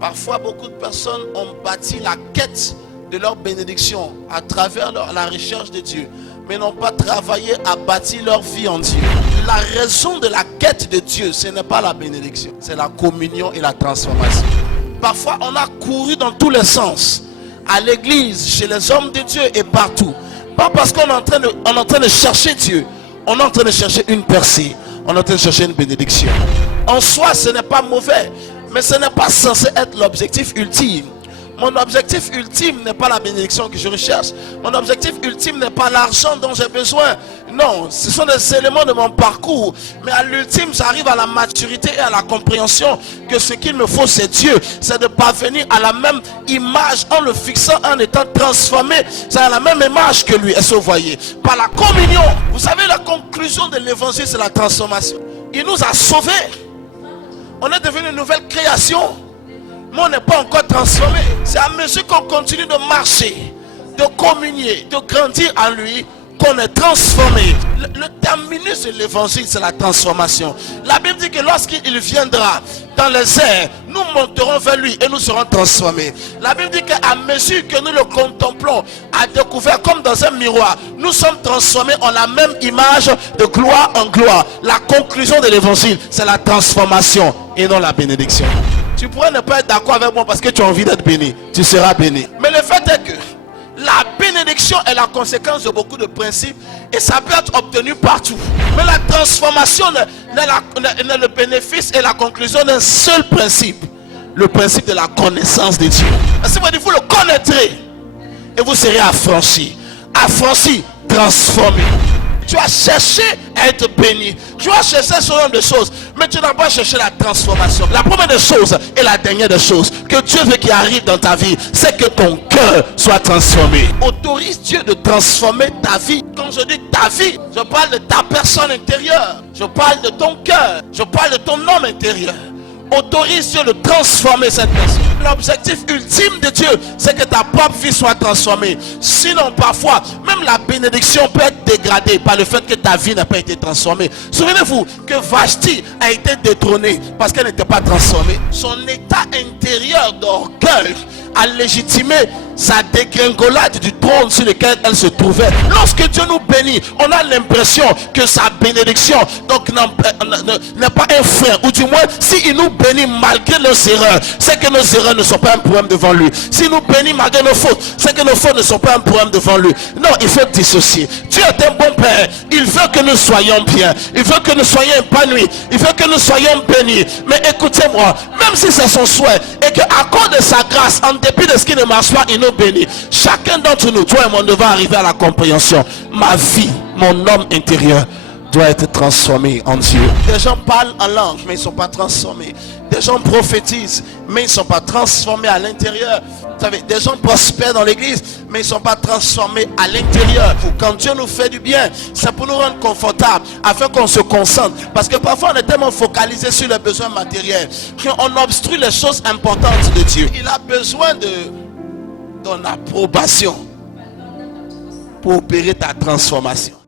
Parfois, beaucoup de personnes ont bâti la quête de leur bénédiction à travers la recherche de Dieu, mais n'ont pas travaillé à bâtir leur vie en Dieu. La raison de la quête de Dieu, ce n'est pas la bénédiction, c'est la communion et la transformation. Parfois, on a couru dans tous les sens, à l'église, chez les hommes de Dieu et partout. Pas parce qu'on est en train de chercher Dieu, on est en train de chercher une percée, on est en train de chercher une bénédiction. En soi, ce n'est pas mauvais, mais ce n'est pas censé être l'objectif ultime. Mon objectif ultime n'est pas la bénédiction que je recherche. Mon objectif ultime n'est pas l'argent dont j'ai besoin. Non, ce sont des éléments de mon parcours. Mais à l'ultime, j'arrive à la maturité et à la compréhension que ce qu'il me faut, c'est Dieu. C'est de parvenir à la même image en le fixant, en étant transformé. C'est à la même image que lui. Est-ce que vous voyez? Par la communion. Vous savez, la conclusion de l'évangile, c'est la transformation. Il nous a sauvés. On est devenu une nouvelle création. Mais on n'est pas encore transformé. C'est à mesure qu'on continue de marcher, de communier, de grandir en lui, qu'on est transformé. Le terminus de l'évangile, c'est la transformation. La Bible dit que lorsqu'il viendra dans les airs, nous monterons vers lui et nous serons transformés. La Bible dit qu'à mesure que nous le contemplons à découvert comme dans un miroir, nous sommes transformés en la même image de gloire en gloire. La conclusion de l'évangile, c'est la transformation et non la bénédiction. Tu pourrais ne pas être d'accord avec moi parce que tu as envie d'être béni. Tu seras béni. Mais le fait est que la bénédiction est la conséquence de beaucoup de principes et ça peut être obtenu partout. Mais la transformation n'est le bénéfice et la conclusion d'un seul principe. Le principe de la connaissance de Dieu. Ainsi, vous le connaîtrez et vous serez affranchis. Affranchis, transformés. Tu as cherché à être béni. Tu as cherché ce genre de choses. Mais tu n'as pas cherché la transformation. La première des choses et la dernière des choses que Dieu veut qu'il arrive dans ta vie, c'est que ton cœur soit transformé. Autorise Dieu de transformer ta vie. Quand je dis ta vie, je parle de ta personne intérieure. Je parle de ton cœur. Je parle de ton homme intérieur. Autorise Dieu de transformer cette personne. L'objectif ultime de Dieu, c'est que ta propre vie soit transformée. Sinon, parfois, même la bénédiction peut être dégradée par le fait que ta vie n'a pas été transformée. Souvenez-vous que Vashti a été détrônée parce qu'elle n'était pas transformée. Son état intérieur d'orgueil a légitimé sa dégringolade du trône sur lequel elle se trouvait. Lorsque Dieu nous bénit, on a l'impression que sa bénédiction n'est pas un frein, ou du moins s'il nous bénit malgré nos erreurs, c'est que nos erreurs ne sont pas un problème devant lui. S'il nous bénit malgré nos fautes, c'est que nos fautes ne sont pas un problème devant lui. Non, il faut dissocier. Dieu est un bon Père. Il veut que nous soyons bien. Il veut que nous soyons épanouis. Il veut que nous soyons bénis. Mais écoutez-moi, même si c'est son souhait et qu'à cause de sa grâce, en dépit de ce qui ne marche pas, il nous bénit. Chacun d'entre nous, toi et moi, devons arriver à la compréhension. Ma vie, mon homme intérieur doit être transformé en Dieu. Des gens parlent en langue, mais ils ne sont pas transformés. Des gens prophétisent, mais ils ne sont pas transformés à l'intérieur. Vous savez, des gens prospèrent dans l'église, mais ils ne sont pas transformés à l'intérieur. Quand Dieu nous fait du bien, c'est pour nous rendre confortables, afin qu'on se concentre. Parce que parfois, on est tellement focalisé sur les besoins matériels qu'on obstrue les choses importantes de Dieu. Il a besoin de ton approbation pour opérer ta transformation.